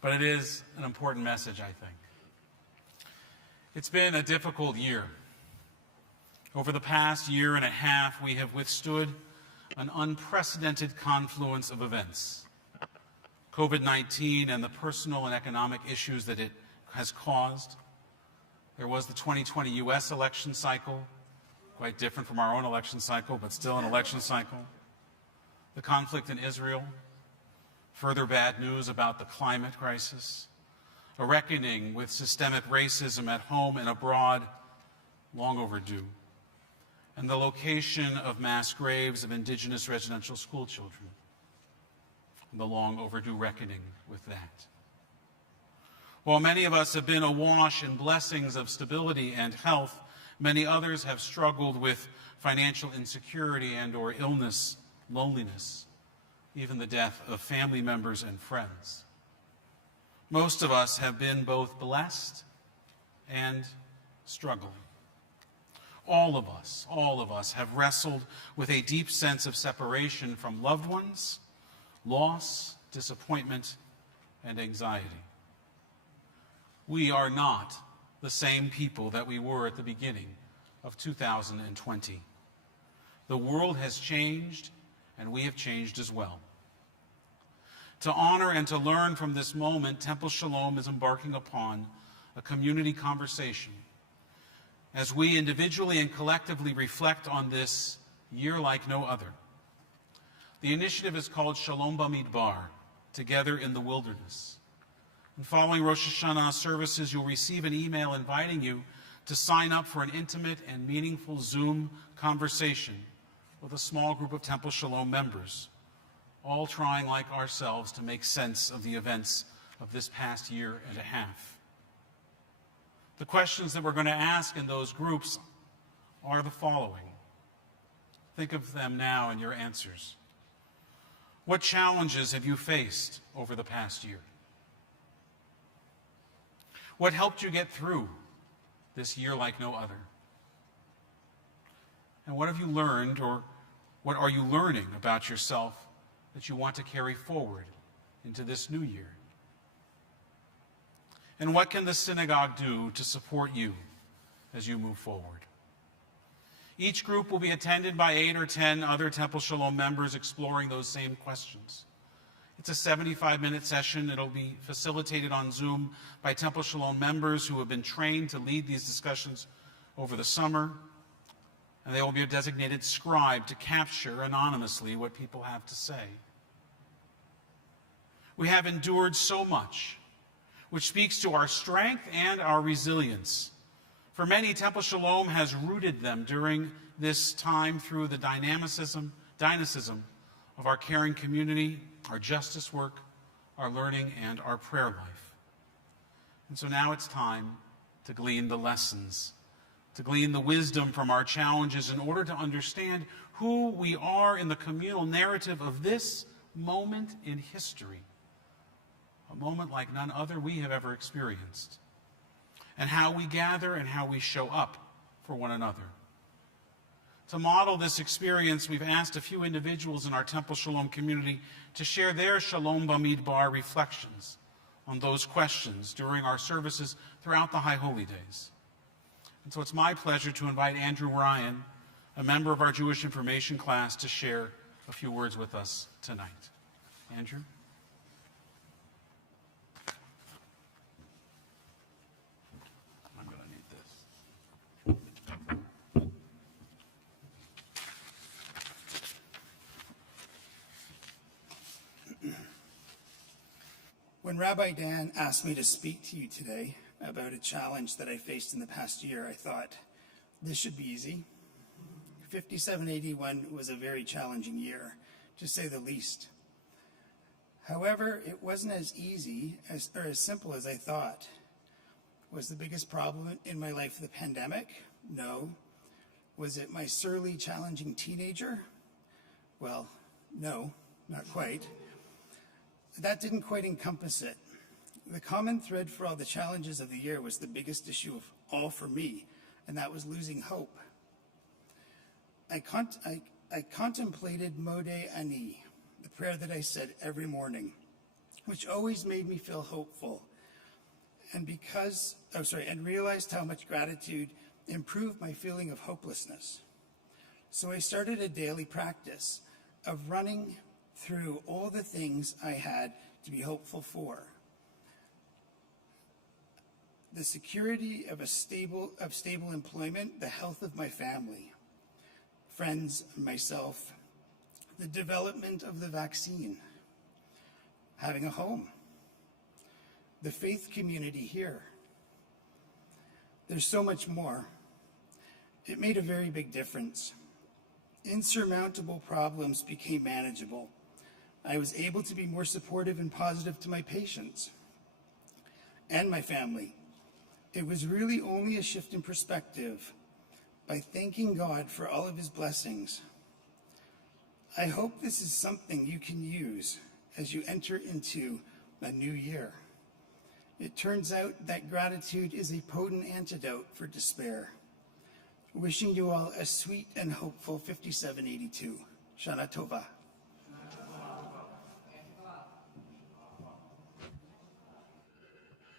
but it is an important message, I think. It's been a difficult year. Over the past year and a half, we have withstood an unprecedented confluence of events. COVID-19 and the personal and economic issues that it has caused. There was the 2020 U.S. election cycle, quite different from our own election cycle, but still an election cycle. The conflict in Israel, further bad news about the climate crisis, a reckoning with systemic racism at home and abroad, long overdue, and the location of mass graves of indigenous residential school children, the long overdue reckoning with that. While many of us have been awash in blessings of stability and health, many others have struggled with financial insecurity and/or illness, loneliness, even the death of family members and friends. Most of us have been both blessed and struggling. All of us have wrestled with a deep sense of separation from loved ones, loss, disappointment, and anxiety. We are not the same people that we were at the beginning of 2020. The world has changed, and we have changed as well. To honor and to learn from this moment, Temple Sholom is embarking upon a community conversation as we individually and collectively reflect on this year like no other. The initiative is called Sholom Bamidbar, Together in the Wilderness. And following Rosh Hashanah services, you'll receive an email inviting you to sign up for an intimate and meaningful Zoom conversation with a small group of Temple Sholom members, all trying like ourselves to make sense of the events of this past year and a half. The questions that we're going to ask in those groups are the following. Think of them now in your answers. What challenges have you faced over the past year? What helped you get through this year like no other? And what have you learned, or what are you learning about yourself that you want to carry forward into this new year? And what can the synagogue do to support you as you move forward? Each group will be attended by 8 or 10 other Temple Sholom members exploring those same questions. It's a 75-minute session. It'll be facilitated on Zoom by Temple Sholom members who have been trained to lead these discussions over the summer. And there will be a designated scribe to capture anonymously what people have to say. We have endured so much, which speaks to our strength and our resilience. For many, Temple Sholom has rooted them during this time through the dynamicism of our caring community, our justice work, our learning, and our prayer life. And so now it's time to glean the lessons, to glean the wisdom from our challenges in order to understand who we are in the communal narrative of this moment in history, a moment like none other we have ever experienced, and how we gather and how we show up for one another. To model this experience, we've asked a few individuals in our Temple Sholom community to share their Sholom Bamidbar reflections on those questions during our services throughout the High Holy Days. And so it's my pleasure to invite Andrew Ryan, a member of our Jewish information class, to share a few words with us tonight. Andrew? I'm going to need this. When Rabbi Dan asked me to speak to you today about a challenge that I faced in the past year, I thought, this should be easy. 5781 was a very challenging year, to say the least. However, it wasn't as easy or as simple as I thought. Was the biggest problem in my life the pandemic? No. Was it my surly, challenging teenager? Well, no, not quite. That didn't quite encompass it. The common thread for all the challenges of the year was the biggest issue of all for me, and that was losing hope. I contemplated Modeh Ani, the prayer that I said every morning, which always made me feel hopeful. And realized how much gratitude improved my feeling of hopelessness. So I started a daily practice of running through all the things I had to be hopeful for. The security of stable employment, the health of my family, friends, and myself, the development of the vaccine, having a home, the faith community here. There's so much more. It made a very big difference. Insurmountable problems became manageable. I was able to be more supportive and positive to my patients and my family. It was really only a shift in perspective by thanking God for all of his blessings. I hope this is something you can use as you enter into a new year. It turns out that gratitude is a potent antidote for despair. Wishing you all a sweet and hopeful 5782. Shana Tova.